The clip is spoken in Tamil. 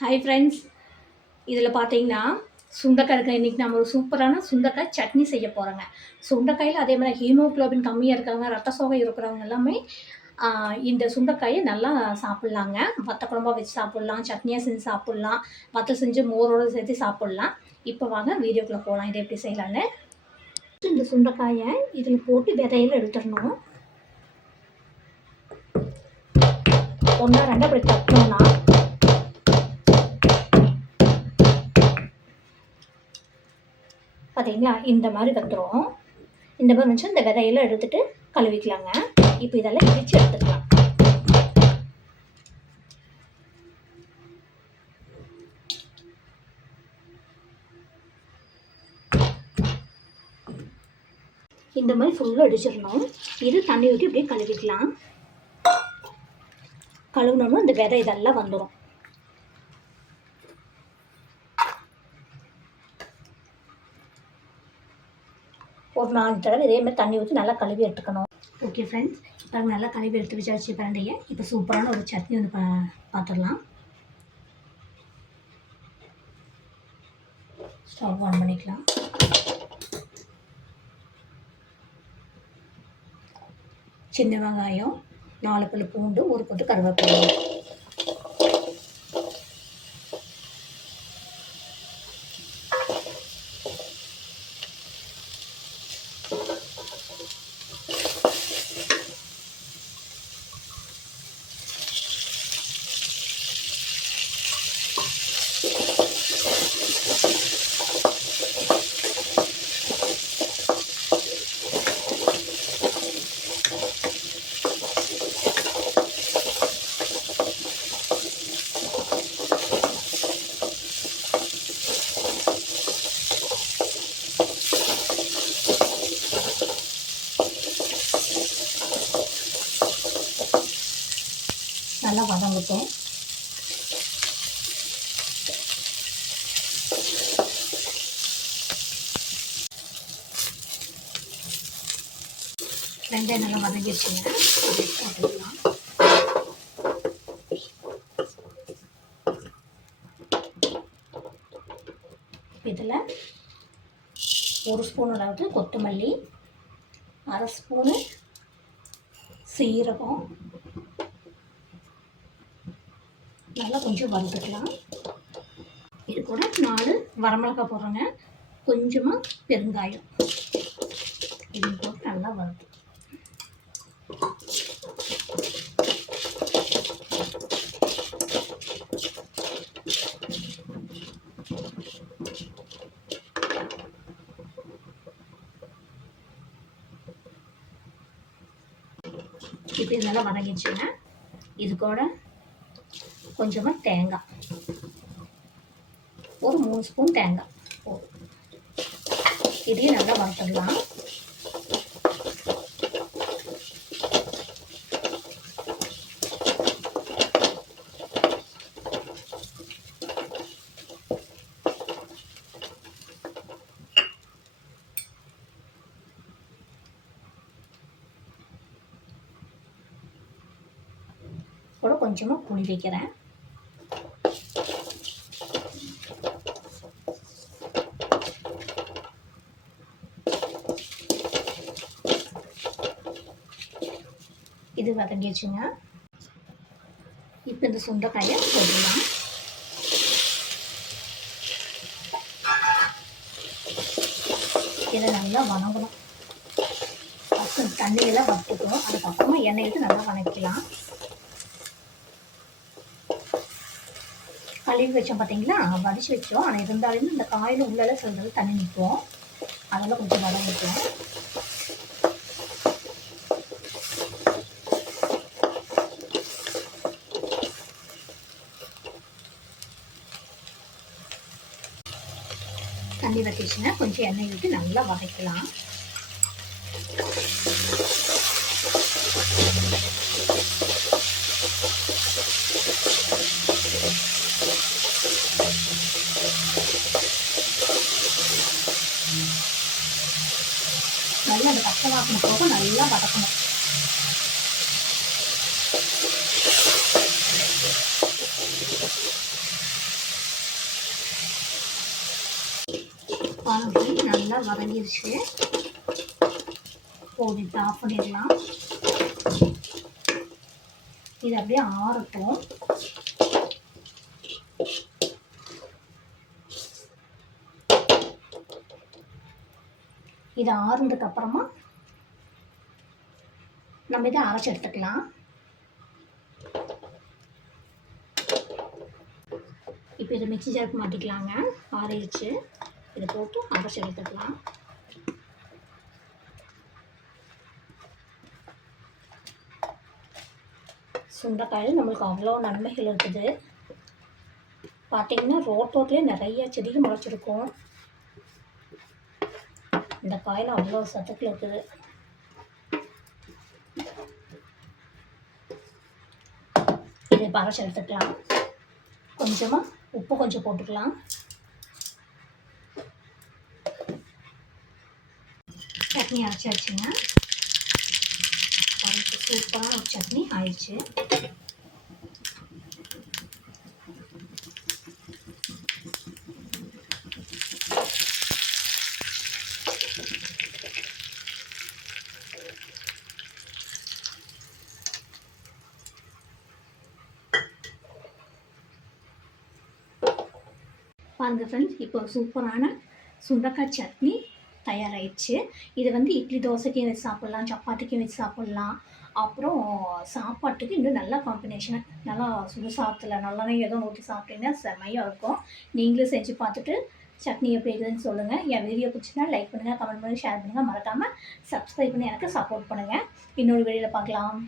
ஹாய் ஃப்ரெண்ட்ஸ், இதில் பார்த்தீங்கன்னா சுண்டைக்காய் இன்றைக்கி நம்ம ஒரு சூப்பரான சுண்டைக்காய் சட்னி செய்ய போகிறோங்க. சுண்டைக்காயில் அதே மாதிரி ஹீமோக்ளோபின் கம்மியாக இருக்கிறவங்க, ரத்த சோகை இருக்கிறவங்க எல்லாமே இந்த சுண்டைக்காயை நல்லா சாப்பிட்லாங்க. வத்த குழம்பா வச்சு சாப்பிட்லாம், சட்னியாக செஞ்சு சாப்பிட்லாம், வத்தல் செஞ்சு மோரோடு சேர்த்து சாப்பிட்லாம். இப்போ வாங்க வீடியோக்குள்ளே போகலாம். இதை எப்படி செய்யலான்னு. இந்த சுண்டைக்காயை இதில் போட்டு விதையில எடுத்துடணும். ஒன்றா ரெண்டு அப்படி தட்டணும்னா பார்த்தீங்களா, இந்த மாதிரி வந்துடும். இந்த மாதிரி வச்சு இந்த விதையெல்லாம் எடுத்துகிட்டு கழுவிக்கலாங்க. இப்போ இதெல்லாம் இடித்து எடுத்துக்கலாம். இந்த மாதிரி ஃபுல்லாக அடிச்சிடணும். இது தண்ணி ஊற்றி இப்படியே கழுவிக்கலாம். கழுவினோம்னா இந்த விதை இதெல்லாம் வந்துடும். ஒரு 4 தடவை இதே மாதிரி தண்ணி ஊற்றி நல்லா கழுவி எடுத்துக்கணும். ஓகே ஃப்ரெண்ட்ஸ், இப்போ நல்லா கழுவி எடுத்து வச்சாச்சு பிரண்டையை. இப்போ சூப்பரான ஒரு சட்னி வந்து பார்த்துடலாம். ஸ்டவ் ஆன் பண்ணிக்கலாம். சின்ன வெங்காயம், 4 பல்லு பூண்டு, 1 கொத்து கருவேப்பிலை. நல்லா வதங்கட்டும். வெங்காயம் நல்லா வதங்கிடுச்சுங்க. போட்டுக்கலாம். இதில் 1 ஸ்பூன் அளவுக்கு கொத்தமல்லி, 1/2 ஸ்பூனு சீரகம் நல்லா கொஞ்சம் வறுத்துக்கலாம். இது கூட 4 வரமிளகாய் போடுறோங்க. கொஞ்சமாக பெருங்காயம் இது போட்டு நல்லா வறுத்து இப்போ இது நல்லா வதங்கிடுச்சுங்க. இது கூட கொஞ்சமாக தேங்காய், ஒரு 3 ஸ்பூன் தேங்காய் போதும். இதையும் நல்லா வறுத்துடலாம். கூட கொஞ்சமாக புளி வைக்கிறேன். இது வதங்கிடுச்சுங்க. இப்போ இந்த சுண்டைக்காயை போடலாம். இதை நல்லா வதங்கணும். ஃபஸ்ட்டு தண்ணியெல்லாம் வறுத்துக்கணும். அதுக்கப்புறமா எண்ணெய் எடுத்து நல்லா வதக்கலாம். கழுவி வச்சோம் பார்த்தீங்களா, வடித்து வச்சோம். ஆனால் இருந்தாலும் இந்த காயில் உள்ளெல்லாம் சிலது தண்ணி நிற்கும். அதெல்லாம் கொஞ்சம் வதங்கிக்கும். தண்ணி வச்சிச்சுன்னா கொஞ்சம் எண்ணெய் விட்டு நல்லா வதக்கலாம். நல்லா அந்த பச்சை வாசனை போக நல்லா வதக்கணும். பாருங்க நல்லா வதங்கிருச்சு. போட்டு ஆஃப் பண்ணிடலாம். இது அப்படியே ஆறட்டும். இது ஆறுனதுக்கு அப்புறமா நம்ம இதை அரைச்சி எடுத்துக்கலாம். இப்போ இதை மிக்ஸி ஜாருக்கு மாட்டிக்கலாங்க. ஆறிடுச்சு. இதை போட்டு அரைச்சி எடுத்துக்கலாம். சுண்டைக்காயில் நம்மளுக்கு அவ்வளோ நன்மைகள் இருக்குது. பார்த்திங்கன்னா ரோட்லேயே நிறைய செடிகள் முளைச்சிருக்கும். இந்த காயில் அவ்வளோ சத்துக்கள் இருக்குது. இதை அரைச்சி எடுத்துக்கலாம். கொஞ்சமாக உப்பு கொஞ்சம் போட்டுக்கலாம். சட்னி அரைச்சாச்சுங்க. சூப்பரான ஒரு சட்னி ஆயிடுச்சு. பாருங்கள் ஃப்ரெண்ட்ஸ், இப்போ சூப்பரான சுண்டைக்காய் சட்னி தயாராகிடுச்சு. இது இட்லி தோசைக்கும் வச்சு சாப்பிட்லாம், சப்பாத்திக்கும் வச்சு சாப்பிட்லாம். அப்புறம் சாப்பாட்டுக்கு இன்னும் நல்ல காம்பினேஷன். நல்லா சுடு சாதத்தில் நல்லெண்ணெய் ஏதோ ஊற்றி சாப்பிட்டீங்கன்னா செம்மையாக இருக்கும். நீங்களும் செஞ்சு பார்த்துட்டு சட்னி எப்படி இருக்குதுன்னு சொல்லுங்கள். என் வீடியோ பிடிச்சினா லைக் பண்ணுங்கள், கமெண்ட் பண்ணுங்கள், ஷேர் பண்ணுங்கள். மறக்காமல் சப்ஸ்கிரைப் பண்ணி எனக்கு சப்போர்ட் பண்ணுங்கள். இன்னொரு வீடியோவில் பார்க்கலாம்.